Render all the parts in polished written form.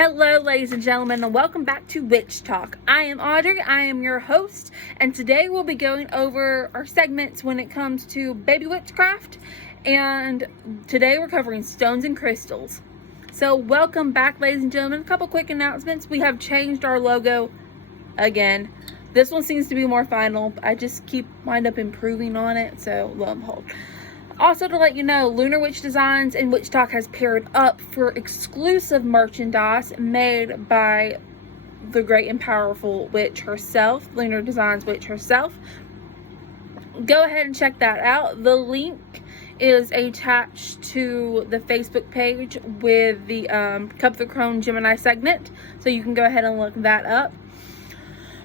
Hello, ladies and gentlemen, and welcome back to Witch Talk. I am Audrey, I am your host, and today we'll be going over our segments when it comes to baby witchcraft, and today we're covering stones and crystals. So welcome back, ladies and gentlemen. A couple quick announcements. We have changed our logo again. This one seems to be more final. I just wind up improving on it, so lo and behold. Also, to let you know, Lunar Witch Designs and Witch Talk has paired up for exclusive merchandise made by the great and powerful witch herself, Lunar Designs Witch herself. Go ahead and check that out. The link is attached to the Facebook page with the Cup of the Crone Gemini segment, so you can go ahead and look that up.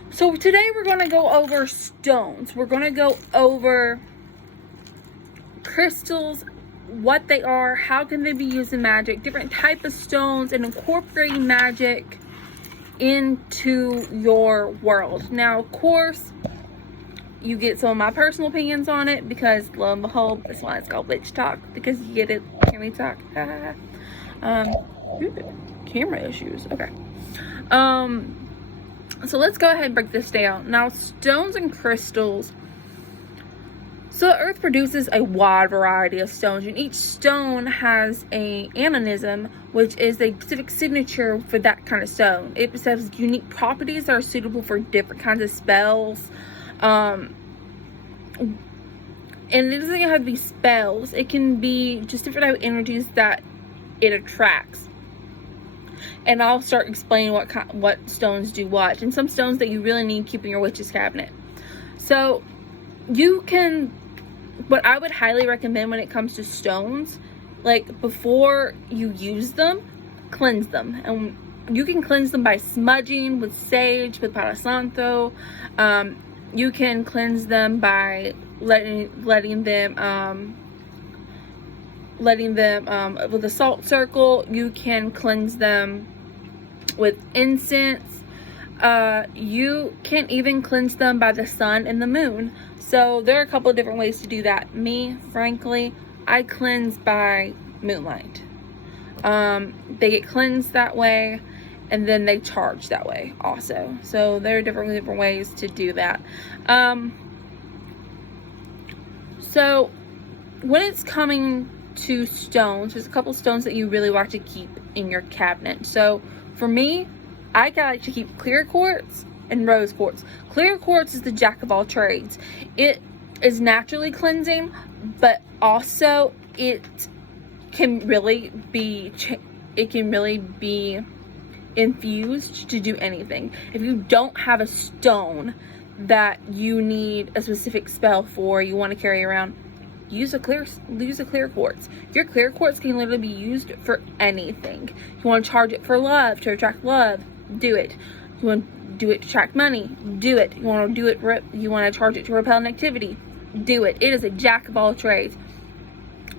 So today we're going to go over stones. We're going to go over crystals, what they are, how can they be used in magic, different type of stones, and incorporating magic into your world. Now, of course, you get some of my personal opinions on it because, lo and behold, that's why it's called Witch Talk, because you get it, hear me talk. Camera issues. Okay. So let's go ahead and break this down. Now, stones and crystals. So the earth produces a wide variety of stones, and each stone has an anonism, which is a specific signature for that kind of stone. It possesses unique properties that are suitable for different kinds of spells. And it doesn't have to be spells. It can be just different type of energies that it attracts. And I'll start explaining what stones do what, and some stones that you really need to keep in your witch's cabinet. So you can, what I would highly recommend when it comes to stones, like before you use them, cleanse them. And you can cleanse them by smudging with sage, with Palo Santo. You can cleanse them by letting them with a salt circle. You can cleanse them with incense. You can even cleanse them by the sun and the moon. So there are a couple of different ways to do that. Me, frankly, I cleanse by moonlight. They get cleansed that way, and then they charge that way also. So there are different ways to do that. So when it's coming to stones, there's a couple stones that you really want to keep in your cabinet. So for me, I like to keep clear quartz and rose quartz. Clear quartz is the jack of all trades. It is naturally cleansing, but also it can really be infused to do anything. If you don't have a stone that you need a specific spell for, you want to carry around, use a clear quartz. Your clear quartz can literally be used for anything. You want to charge it for love, to attract love, do it. You want to do it to attract money, do it. You want to do it, you want to charge it to repel negativity, do it. It is a jack of all trades.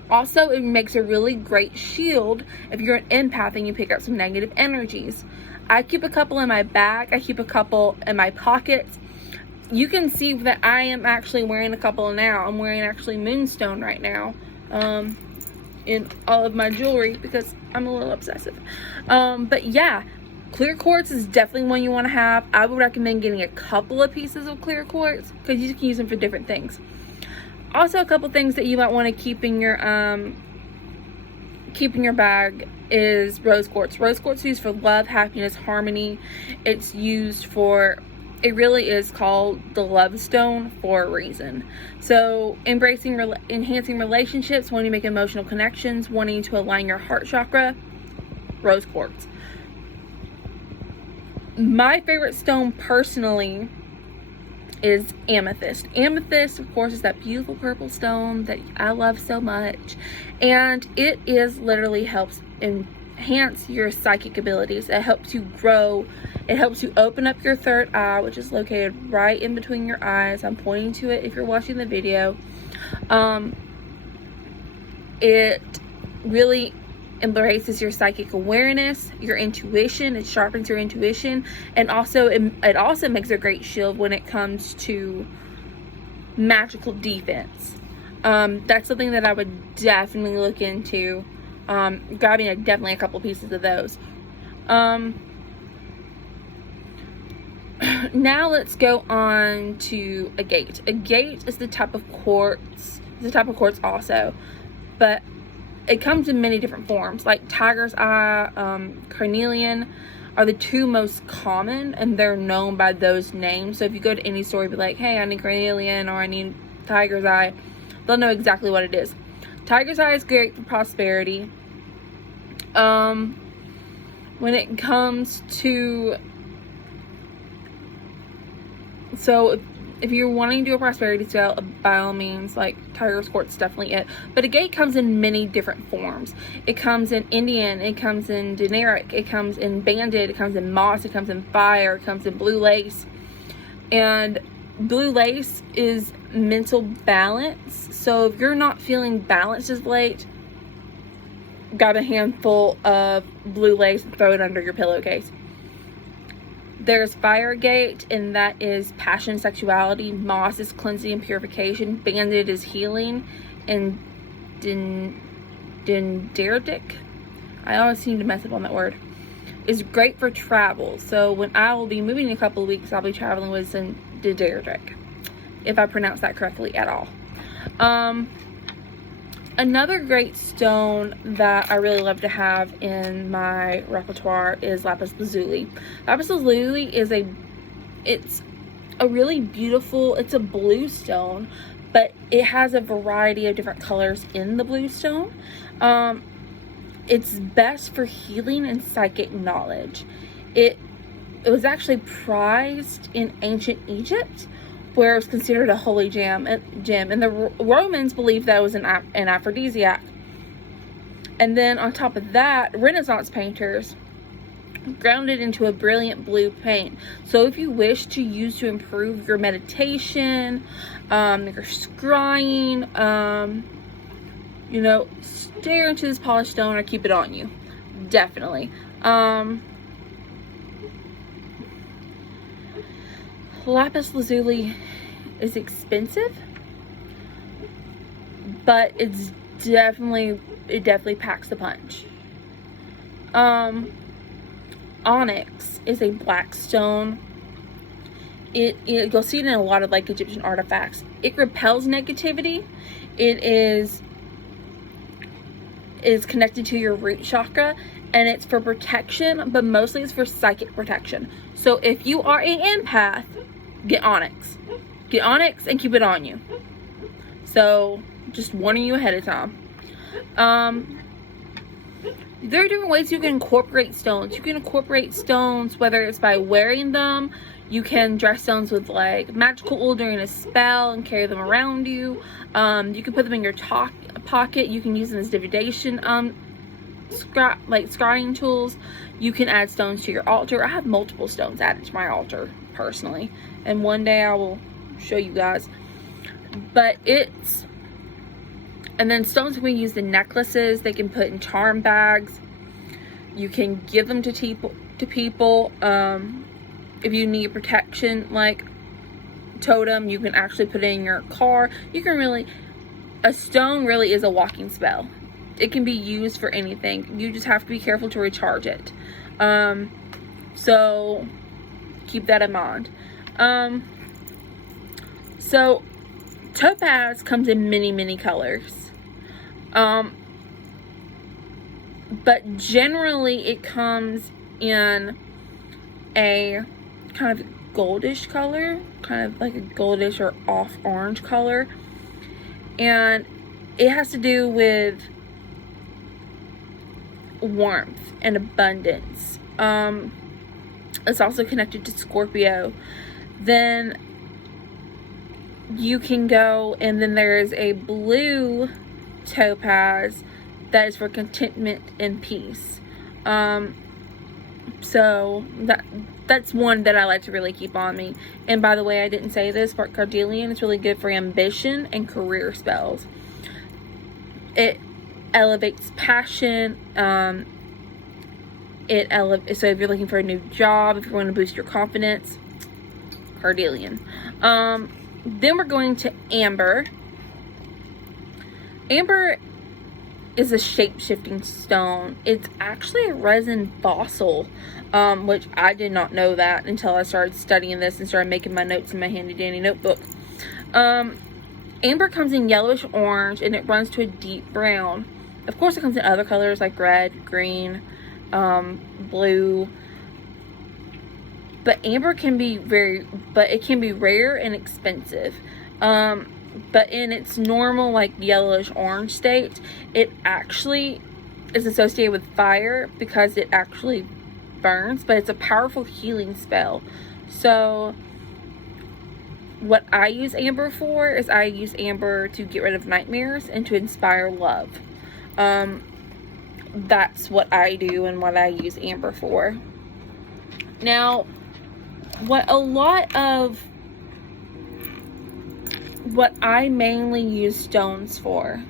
Also, it makes a really great shield if you're an empath and you pick up some negative energies. I keep a couple in my bag. I keep a couple in my pockets. You can see that I am actually wearing a couple now. I'm wearing actually moonstone right now in all of my jewelry because I'm a little obsessive. But yeah, clear quartz is definitely one you want to have. I would recommend getting a couple of pieces of clear quartz because you can use them for different things. Also, a couple things that you might want to keep in your bag is rose quartz. Rose quartz is used for love, happiness, harmony. It's used for, it really is called the love stone for a reason. So enhancing relationships, wanting to make emotional connections, wanting to align your heart chakra, rose quartz. My favorite stone personally is amethyst. Amethyst, of course, is that beautiful purple stone that I love so much, and it is literally helps enhance your psychic abilities. It helps you grow. It helps you open up your third eye, which is located right in between your eyes. I'm pointing to it if you're watching the video. It really embraces your psychic awareness, your intuition. It sharpens your intuition, and also it also makes a great shield when it comes to magical defense. That's something that I would definitely look into, grabbing definitely a couple pieces of those. Now let's go on to agate. Agate is the type of quartz. It's a type of quartz also, but it comes in many different forms. Like tiger's eye, carnelian are the two most common, and they're known by those names. So if you go to any store, be like, hey, I need carnelian or I need tiger's eye, they'll know exactly what it is. Tiger's eye is great for prosperity. When it comes to, so if you're wanting to do a prosperity spell, by all means, like tiger's quartz, definitely it. But agate comes in many different forms. It comes in Indian, it comes in generic, it comes in banded, it comes in moss, it comes in fire, it comes in blue lace. And blue lace is mental balance. So if you're not feeling balanced as late, grab a handful of blue lace and throw it under your pillowcase. There's fire agate, and that is passion, sexuality. Moss is cleansing and purification. Banded is healing. And dendritic, I always seem to mess up on that word, is great for travel. So when I will be moving in a couple of weeks, I'll be traveling with some dendritic, if I pronounce that correctly at all. Another great stone that I really love to have in my repertoire is lapis lazuli. Lapis lazuli is it's a really beautiful, it's a blue stone, but it has a variety of different colors in the blue stone. It's best for healing and psychic knowledge. It was actually prized in ancient Egypt, where it was considered a holy gem, and the Romans believed that it was an aphrodisiac. And then on top of that, Renaissance painters ground it into a brilliant blue paint. So if you wish to use to improve your meditation, your scrying, you know, stare into this polished stone or keep it on you. Definitely. Lapis lazuli is expensive, but it definitely packs the punch. Onyx is a black stone. You'll see it in a lot of like Egyptian artifacts. It repels negativity. It is connected to your root chakra, and it's for protection, but mostly it's for psychic protection. So if you are an empath, get onyx. Get onyx and keep it on you. So just warning you ahead of time. There are different ways you can incorporate stones. You can incorporate stones, whether it's by wearing them. You can dress stones with like magical oil during a spell and carry them around you. You can put them in your pocket. You can use them as divination scrying tools. You can add stones to your altar. I have multiple stones added to my altar personally, and one day I will show you guys. But and then stones can be used in necklaces. They can put in charm bags. You can give them to people. If you need protection, like totem, you can actually put it in your car. You can a stone really is a walking spell. It can be used for anything. You just have to be careful to recharge it. So keep that in mind. So topaz comes in many colors. But generally it comes in a kind of goldish color, kind of like a goldish or off orange color. And it has to do with warmth and abundance. It's also connected to Scorpio. Then you can go, and then there's a blue topaz that is for contentment and peace. So that's one that I like to really keep on me. And by the way, I didn't say this, but carnelian is really good for ambition and career spells. It elevates passion. So if you're looking for a new job, if you want to boost your confidence, carnelian. Then we're going to amber. Amber is a shape-shifting stone. It's actually a resin fossil, which I did not know that until I started studying this and started making my notes in my handy-dandy notebook. Amber comes in yellowish orange, and it runs to a deep brown. Of course, it comes in other colors like red, green, blue. But amber can be it can be rare and expensive. But in its normal, like, yellowish orange state, it actually is associated with fire because it actually burns, but it's a powerful healing spell. So what I use amber for is I use amber to get rid of nightmares and to inspire love. That's what I do and what I use amber for. Now, what I mainly use stones for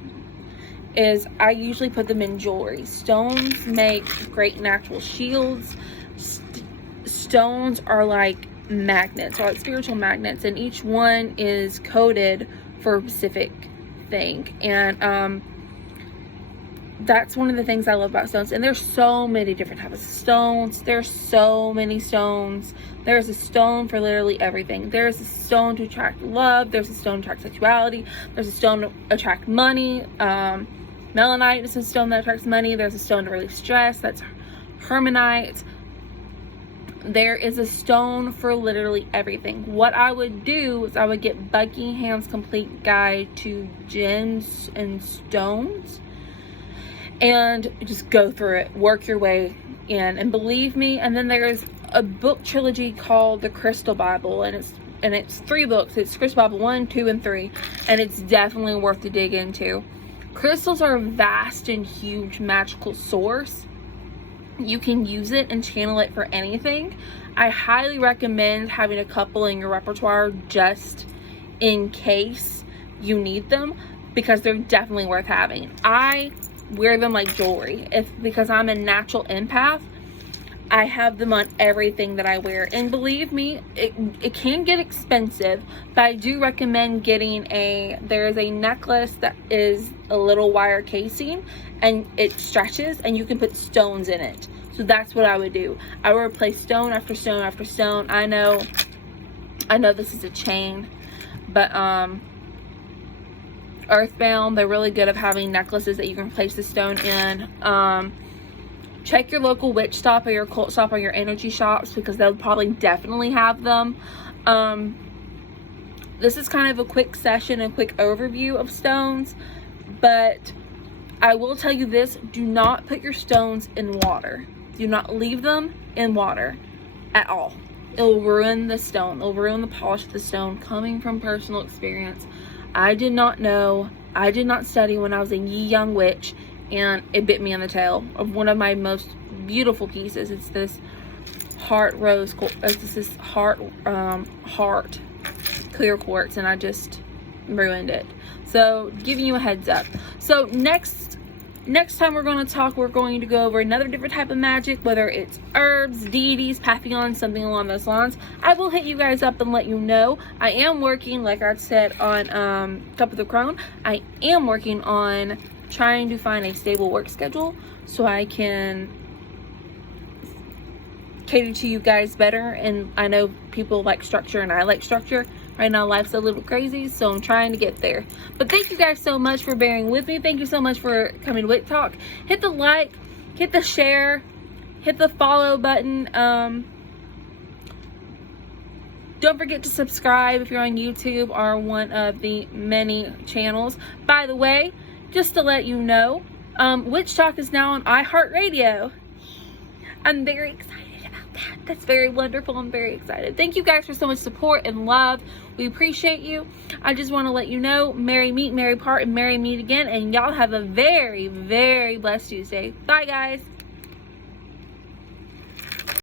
is I usually put them in jewelry. Stones make great natural shields. Stones are like magnets, or like spiritual magnets, and each one is coded for a specific thing. And that's one of the things I love about stones. And there's so many different types of stones. There's so many stones. There's a stone for literally everything. There's a stone to attract love. There's a stone to attract sexuality. There's a stone to attract money. Melanite is a stone that attracts money. There's a stone to relieve stress. That's hermanite. There is a stone for literally everything. What I would do is I would get Buckingham's Complete Guide to Gems and Stones and just go through it, work your way in, and believe me. And then there's a book trilogy called the Crystal Bible, and it's 3 books. It's Crystal Bible 1, 2, and 3, and it's definitely worth to dig into. Crystals are a vast and huge magical source. You can use it and channel it for anything. I highly recommend having a couple in your repertoire just in case you need them, because they're definitely worth having. I wear them like jewelry because I'm a natural empath. I have them on everything that I wear, and believe me, it can get expensive, but I do recommend getting there is a necklace that is a little wire casing, and it stretches, and you can put stones in it. So that's what I would do. I would replace stone after stone after stone. I know this is a chain, but Earthbound, they're really good at having necklaces that you can place the stone in. Check your local witch stop or your cult stop or your energy shops, because they'll probably definitely have them. This is kind of a quick session, a quick overview of stones, but I will tell you this: do not put your stones in water. Do not leave them in water at all. It will ruin the stone. It will ruin the polish of the stone. Coming from personal experience, I did not know. I did not study when I was a young witch, and it bit me in the tail of one of my most beautiful pieces. It's this heart rose. It's this heart clear quartz, and I just ruined it. So, giving you a heads up. So next time we're going to go over another different type of magic, whether it's herbs, deities, pantheons, something along those lines. I will hit you guys up and let you know. I am working, like I said, on Cup of the Crown. I am working on trying to find a stable work schedule so I can cater to you guys better. And I know people like structure, and I like structure. Right now life's a little crazy, so I'm trying to get there. But thank you guys so much for bearing with me. Thank you so much for coming to Witch Talk. Hit the like, hit the share, hit the follow button. Don't forget to subscribe if you're on YouTube or one of the many channels. By the way, just to let you know, Witch Talk is now on iHeartRadio. I'm very excited about that. That's very wonderful. I'm very excited. Thank you guys for so much support and love. We appreciate you. I just want to let you know, merry meet, merry part, and merry meet again. And y'all have a very, very blessed Tuesday. Bye, guys.